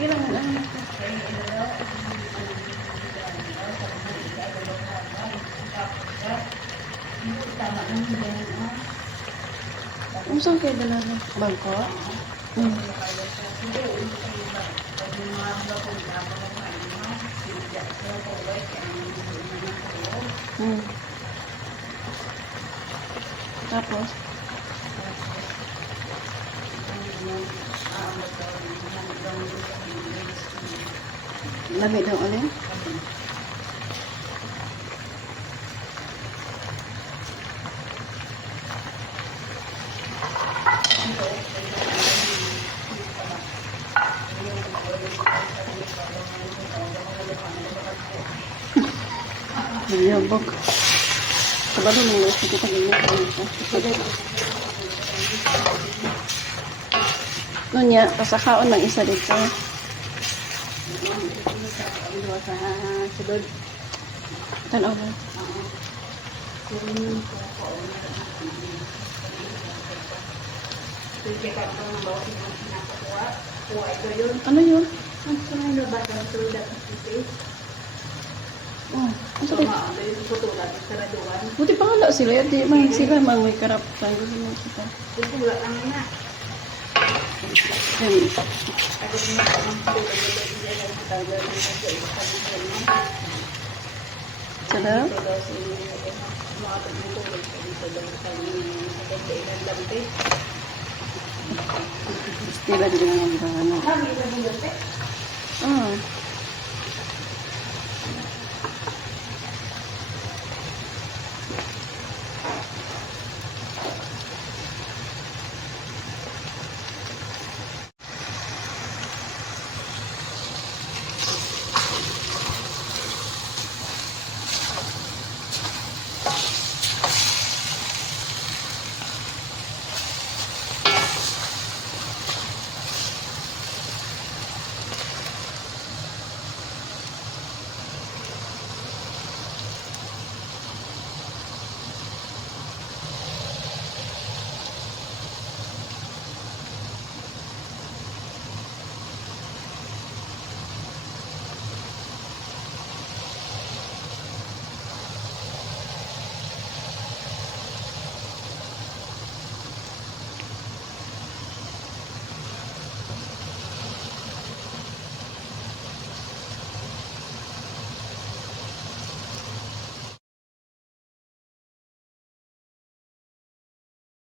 Sige lang, ano. Saan kayo dalaga? Bangko? Hmm. Hmm. Tapos? Lamig daw ulit? Nagyabog. Kabalo mo yung kita ganyan. Nunya, pasakaon ng isa dito. Sa sudod. Tanaw mo. Ano yun? Oh, buti pa nga sila. Di man sila man may karapatan. Gusto mo kita. Sada? Istilan din ang ano. Ah.